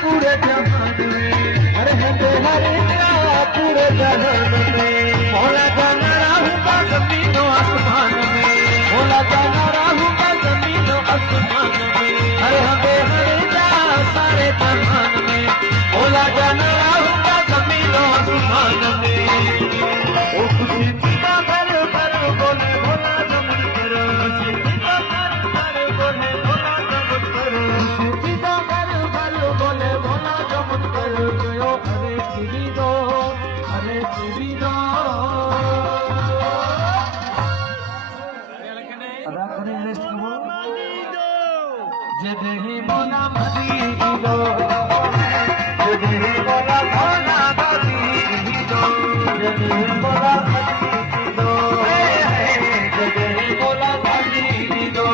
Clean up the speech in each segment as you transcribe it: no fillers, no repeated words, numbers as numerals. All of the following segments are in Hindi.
पूरे जहान में, हर पूरे जहान में मौला जाना रहूंगा जमीनों आसमान में, मौला जाना रहूंगा जमीनों आसमान में, हरे जा सारे जहान में, मौला जाना रहूंगा जमीनों आसमान में। ओ खुशी का भर भर बोले भोला जमन करो, खुशी का भर भर बोले भोला जमन करो, खुशी का भर भर बोले भोला जमन करो। हरे श्री दो जदही मोला मदी दो, जदही मोला भोला मदी दो, जदही मोला मदी दो, जदही मोला मदी दो।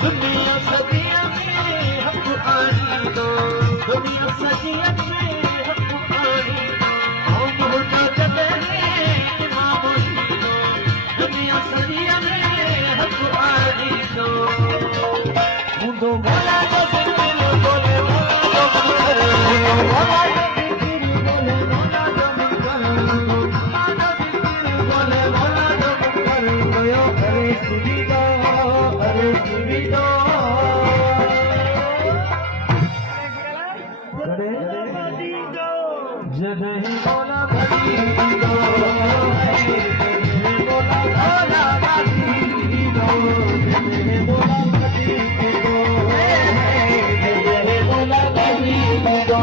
दुनिया सदिया में हमको आनी दो, दुनिया सदिया में हमको आनी दो, हम होता जबे माँ बोली दो, दुनिया सदिया में हमको आनी दो। मुंडो बोला तो बोले बोले बोला तो बोले जदही बोला भली दो, जदही बोला भोला भली दो, जदही बोला भली दो, जदही बोला भली दो।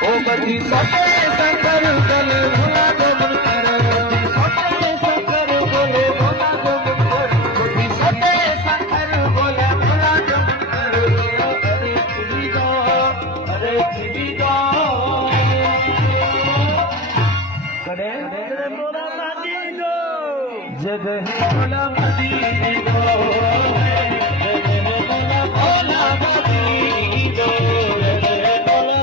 ओ बदी सटे शंकर गले भोला जमन करो, सटे शंकर बोले भोला जमन करो, बदी सटे शंकर बोले भोला जमन करो। हरे श्री दो, हरे श्री दो करे बोला मदी दो, जदही बोला मदी दो, जदही बोला भोला मदी दो, जदही बोला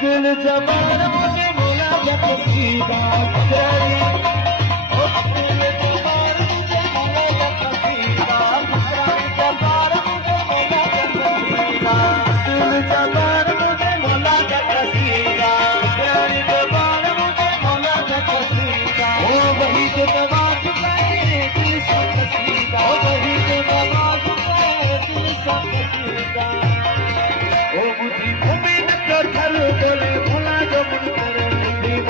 दिल जबान मुझे बोला जब सीधा तेरी, ओ दिल जबान मुझे बोला जब सीधा, तेरी जबान मुझे बोला जब सीधा, दिल जबान मुझे बोला जब सीधा, तेरी जबान मुझे बोला जब सीधा। ओ वही जो नवाज है दिल सब सीधा, ओ वही जो नवाज है दिल सब सीधा। ओ मुझे उम्मीद कर चल बोले भोला जमन करे,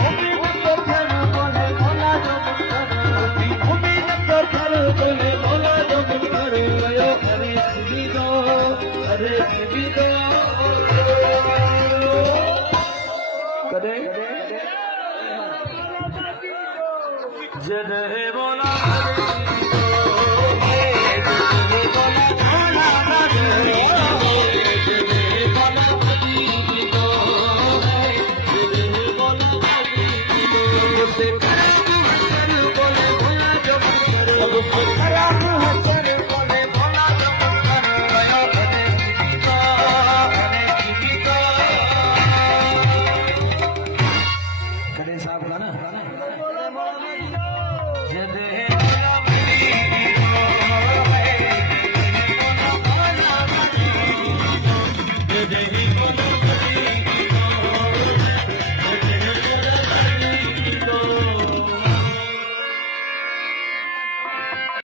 उम्मीद कर चल बोले भोला जमन करे, उम्मीद कर चल बोले भोला जमन करे। हरे श्री दो, हरे श्री दो करे जदही बोला बोले ਸਿਖਰਾਂ